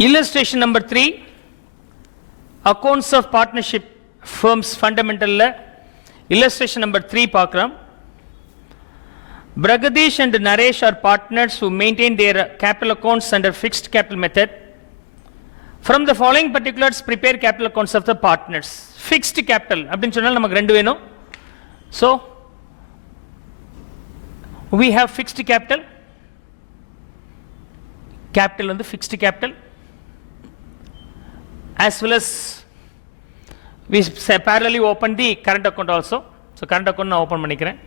Illustration number 3, accounts of partnership firms fundamental. Illustration number 3 பார்க்கிறோம். Bragadish and Naresh are partners who maintain their capital accounts under fixed capital method. From the following particulars, prepare capital accounts of the partners. Fixed capital அப்படின்னு சொன்னால் நமக்கு ரெண்டு வேணும். So we have fixed capital. Capital வந்து fixed capital. As well as we parallelly open the current account also. So current account நான் open பண்ணிக்கிறேன்.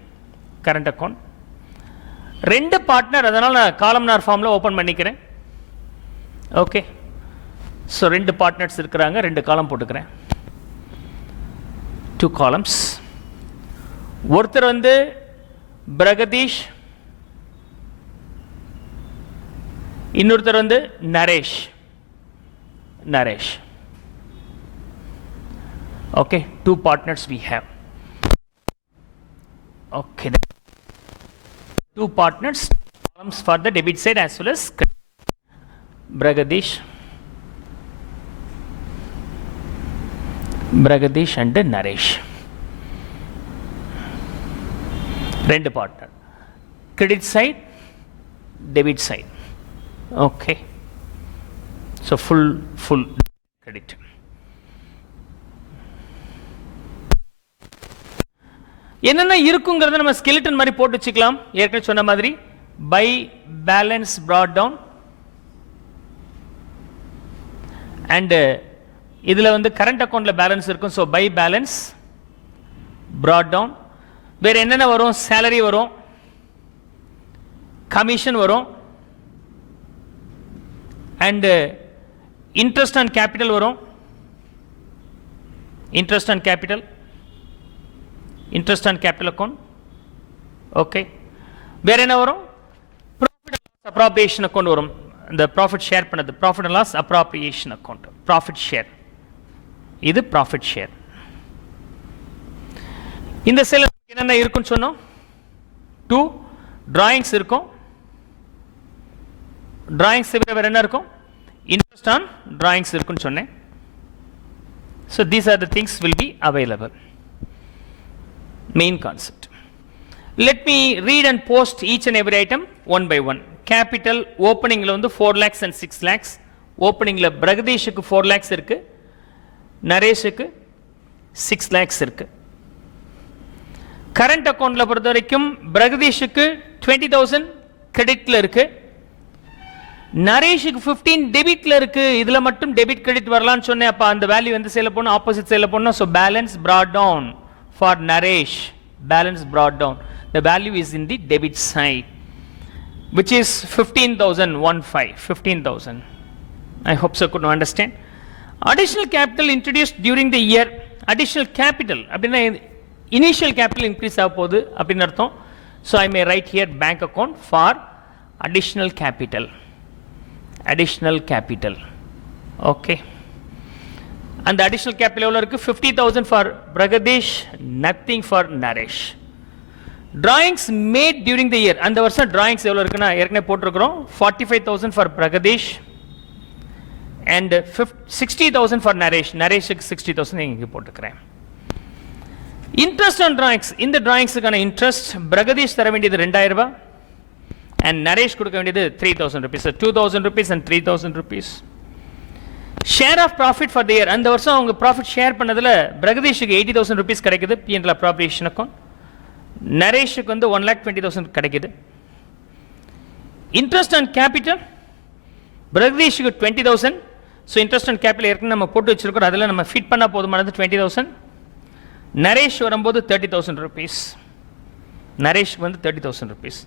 Current account. ரெண்டு பார்ட்னர் அதனால நான் காலம்னார் ஃபார்ம்ல ஓபன் பண்ணிக்கிறேன். ஓகே. ஸோ ரெண்டு பார்ட்னர்ஸ் இருக்கிறாங்க, ரெண்டு காலம் போட்டுக்கிறேன். 2 columns. ஒருத்தர் வந்து பிரகதீஷ், இன்னொருத்தர் வந்து நரேஷ். Okay, 2 partners we have. Okay, 2 partners, columns for the debit side as well as Bragadish and Naresh. ரெண்டு partner, credit side, debit side. Okay, so full credit. என்னென்ன இருக்குங்கிறத நம்ம ஸ்கெலிட்டன் மாதிரி போட்டு வச்சுக்கலாம். ஏற்கனவே சொன்ன மாதிரி by balance brought down and இதில் வந்து கரண்ட் அக்கௌண்ட்ல பேலன்ஸ் இருக்கும். So by balance brought down. வேறு என்னென்ன வரும்? சேலரி வரும், கமிஷன் வரும், அண்ட் இன்ட்ரெஸ்ட் ஆன் கேபிட்டல் வரும். Interest on capital account. Okay. வேற என்ன வரும்? Profit and loss appropriation account வரும். இந்த ப்ராஃபிட் ஷேர் பண்ணது profit and loss appropriation account. Profit share, இது ப்ராஃபிட் ஷேர். இந்த செல் என்னென்ன இருக்குன்னு சொன்னோம்? 2 drawings இருக்கும். drawings வேற என்ன இருக்கும்? இன்ட்ரெஸ்ட் ஆன் drawings இருக்குன்னு சொன்னேன். So these are the things will be available. Main concept. Let me read and post each and every item one by one. Capital opening la வந்து 4 lakhs and 6 lakhs. Opening la பிரகதீஷுக்கு 4 lakhs இருக்கு, நரேஷுக்கு 6 lakhs இருக்கு. கரண்ட் அக்கௌண்ட்ல பொறுத்த வரைக்கும் பிரகதீஷுக்கு 20,000 கிரெடிட்ல இருக்கு, நரேஷுக்கு 15 டெபிட்ல இருக்கு. இதுல மட்டும் டெபிட் கிரெடிட் வரலாம்னு சொன்னேன். அப்ப அந்த வேல்யூ வந்து சேல போணும், ஆப்போசிட் சேல போணும். So balance brought down for Naresh, balance brought down. The value is in the debit side, which is 15,000. I hope so could understand. Additional capital introduced during the year. Additional capital அப்படின்னா initial capital increase ஆக போகுது அப்படின்னு அர்த்தம். So I may write here bank account for additional capital. Okay. And the additional capital எவ்வளவு இருக்கு? 50,000 for Bragadish, nothing for Naresh. Drawings made during the year. அந்த வருஷம் drawings எவ்வளவு இருக்குன்னா ஏற்கனவே போட்டிருக்கிறோம். 45,000 for Bragadish and 60,000 for Naresh. Nareshக்கு 60,000 இங்க போட்டுக்கிறேன். Interest on drawings. இந்த drawingஸ்க்கான இன்ட்ரெஸ்ட் Bragadish தர வேண்டியது 2,000 ரூபாய் and Naresh கொடுக்க வேண்டியது 3,000 rupees. So 2,000 rupees and 3,000 rupees. Share of profit for the year. அந்த வருஷம் அவங்க ப்ராஃபிட் ஷேர் பண்ணதில் பிரகதீஷுக்கு 80,000 rupees கிடைக்குது, பிஎன்எல் அப்ராப்ரியேஷன் அக்கௌண்ட். நரேஷுக்கு வந்து 1,20,000 கிடைக்குது. இன்ட்ரெஸ்ட் ஆன் கேபிட்டல் பிரகதீஷுக்கு 20,000. ஸோ இன்ட்ரெஸ்ட் ஆன் கேபிட்டல் ஏற்கனவே நம்ம போட்டு வச்சிருக்கோம், அதில் நம்ம ஃபிட் பண்ணால் போதுமானது 20,000. நரேஷ் வரும்போது 30,000 rupees. நரேஷுக்கு வந்து 30,000 rupees.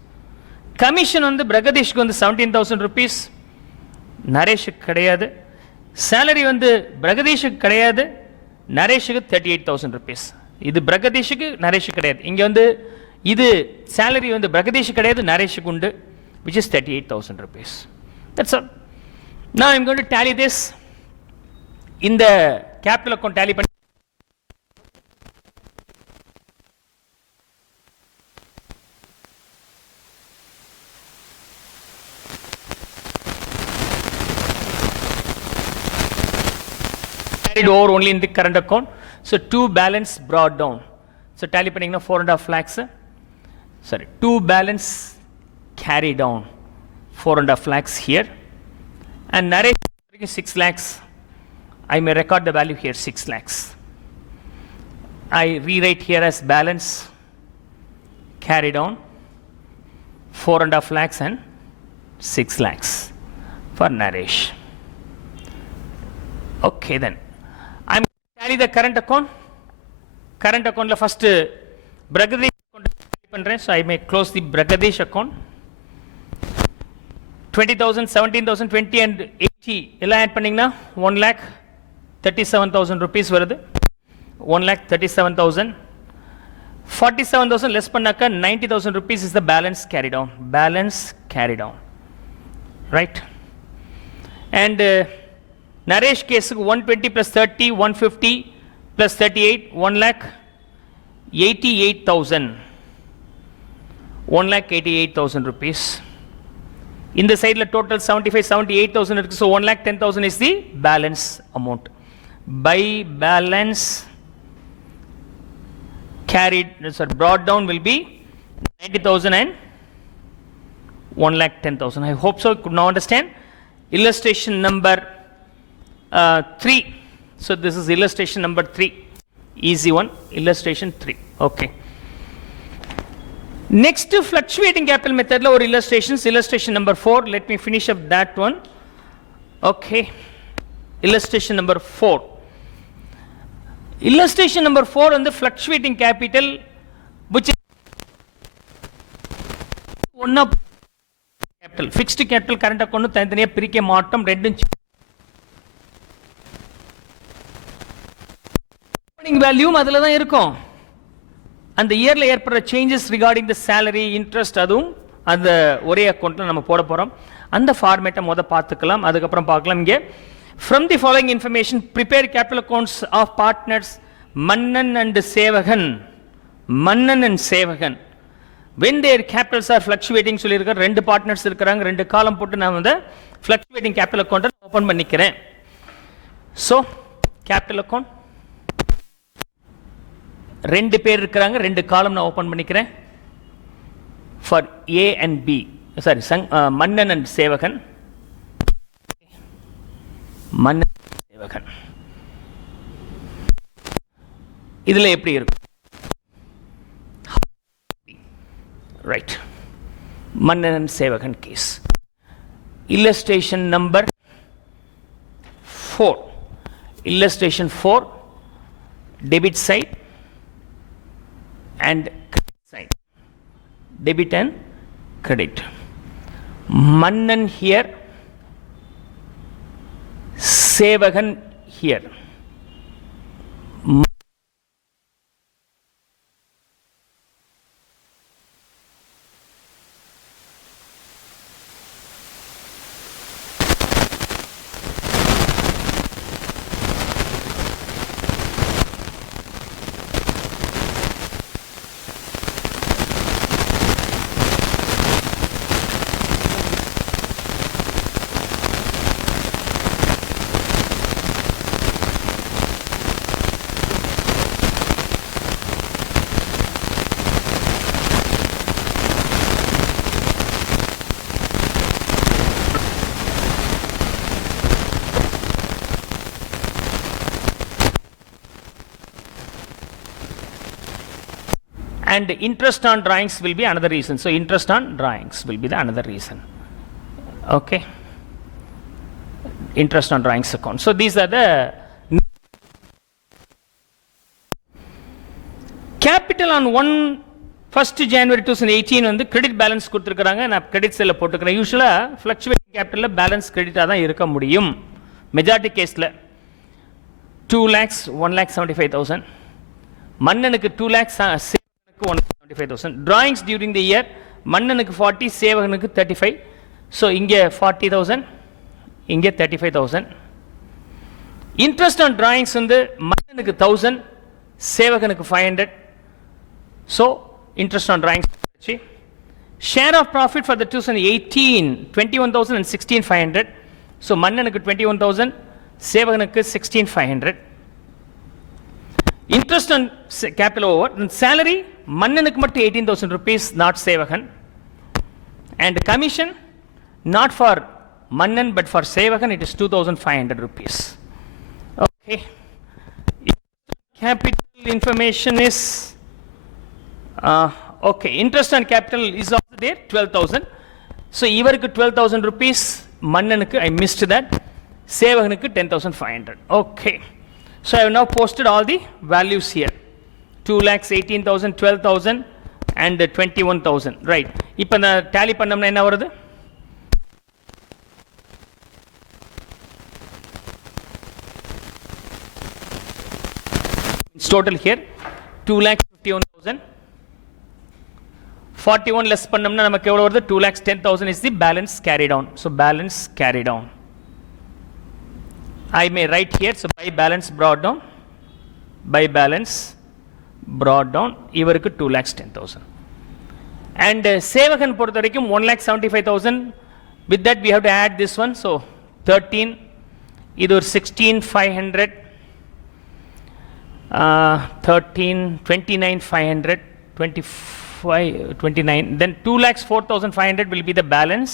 கமிஷன் வந்து பிரகதீஷுக்கு வந்து 17,000 rupees, நரேஷுக்கு கிடையாது. சேலரி வந்து பிரகதீஷுக்கு கிடையாது, நரேஷுக்கு 38,000 rupees. இது பிரகதீஷுக்கு, நரேஷுக்கு கிடையாது. இங்கே வந்து இது சேலரி வந்து பிரகதீஷுக்கு கிடையாது, நரேஷுக்கு உண்டு, which is 38,000 rupees. That's all. Now I'm going to tally this. இந்த capital account tally பண்ணி carried over only in the current account. So 2 balance brought down. So tally பண்ணீங்கன்னா 4.5 lakhs. Sorry, 2 balance carry down 4.5 lakhs here. And Naresh 6 lakhs. I may record the value here 6 lakhs. I rewrite here as balance carry down 4.5 lakhs and 6 lakhs for Naresh. Okay then. I'm going to tally the current account. Current account la first Bragadesh account பண்றேன். So I may close the Bragadesh account. 20,000, 17,000, 20 and 80 எல்லாம் ஆட் பண்ணீங்கன்னா 1,37,000 rupees வருது. 1,37,000. 47,000 less பண்ணாக்க 90,000 rupees is the balance carry down. Balance carry down. Right? And Naresh case 120 plus 30, 150 plus 38, 1,88,000. 1,88,000 rupees. In the side, total 75, 78,000. So 1,10,000 is the balance amount. By balance carried, sorry, brought down will be 90,000 and 1,10,000. I hope so. You could now understand. Illustration number 3. So this is illustration number 3. Easy one. Illustration 3. Okay. Next, fluctuating capital method or illustrations. Illustration number 4. Let me finish up that one. Okay. Illustration number 4. Illustration number 4 on the fluctuating capital, which is one of capital. Fixed capital current account தனித்தனியா பிரிக்க மாட்டோம். ரெண்டும் வேல்யூம் அதில் தான் இருக்கும். அந்த இயர்ல ஏற்படுற changes regarding the salary interest அதுவும் அந்த ஒரே அக்கௌண்ட்ல நம்ம போட போறோம். அந்த ஃபார்மேட்டை பார்த்துக்கலாம். அதுக்கப்புறம் பார்க்கலாம். இங்கே from the following information prepare capital accounts of partners Mannan and Sevagan. Mannan and Sevagan. When their capitals are fluctuating சொல்லிருக்க ரெண்டு பார்ட்னர்ஸ் இருக்காங்க. ரெண்டு காலம் போட்டு நான் வந்து fluctuating capital account ஓபன் பண்ணிக்கிறேன். So capital account ரெண்டு பேர் இருக்காங்க. ரெண்டு காலம் நான் ஓபன் பண்ணிக்கிறேன். For A and B. Sorry, Mannan and Sevagan. Mannan and Sevagan. இதுல எப்படி இருக்கும்? Right. Mannan and Sevagan case. Illustration number 4. Illustration 4. Debit side and credit side. Debit and credit. Mannan here. Sevagan here. And interest on drawings will be another reason. So interest on drawings will be the another reason. Okay. Interest on drawings account. So these are the capital on 1st January 2018 வந்து credit balance கொடுத்திருக்காங்க. நான் credit cell போட்டுக்கிறேன். யூசுவலா fluctuating capital balance credit தான் இருக்க முடியும். Majority caseல 2 lakhs 1,75,000. மன்னனுக்கு 2 lakhs 175,000. Drawings during the year மன்னனுக்கு 40, சேவகனுக்கு 35. So இங்க 40,000, இங்க 35,000. Interest on drawings வந்து மன்னனுக்கு 1,000, சேவகனுக்கு 500. So interest on drawings. Share of profit for the 2018 21,000 and 16,500. So மன்னனுக்கு 21,000, சேவகனுக்கு 16,500. interest on capital over, and salary, மன்னனுக்கு மட்டும் 18,000 rupees, not Sevakan. And commission, not for Mannan but for Sevakan, it is 2,500 rupees. Okay. Capital information is, okay, interest on capital is also there, 12,000. So, இவருக்கு 12,000 rupees, மன்னனுக்கு, I missed that, சேவகனுக்கு 10,500. Okay. So, I have now posted all the values here. 2,18,000, 12,000 and 21,000. Right. இப்போ நான் tally பண்ணோம்னா என்ன வருது? It's total here 2,51,000. 41 less பண்ணோம்னா நமக்கு எவ்வளவு வருது? 2,10,000 is the balance carried on. So, balance carried on. I may write here, so by balance brought down, by balance brought down, இவருக்கு 2,10,000. And Sevakan பொறுத்த வரைக்கும் 1,75,000. With that we have to add this one, so 13, இது ஒரு 16,500, 13, 29,500, 25, 29, then 2,04,500 will be the balance,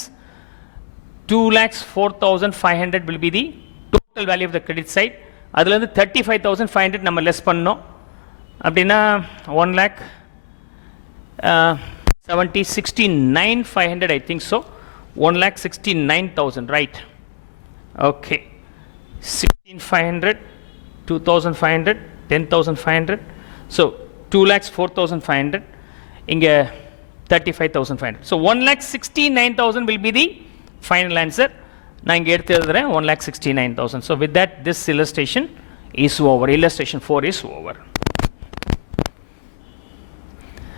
2,04,500 will be the total value of the credit side. அதில் வந்து 35,500 நம்ம லெஸ் பண்ணோம் அப்படின்னா 1,69,500 I think so, 1,69,000, right? Okay, 16,500, 2,500, 10,500, so 2,04,500, இங்கே 35,500. So 1,69,000 will be the final answer. நான் இங்கே எடுத்து எழுதுறேன் 1,69,000. So with that, this illustration is over. Illustration 4 is over.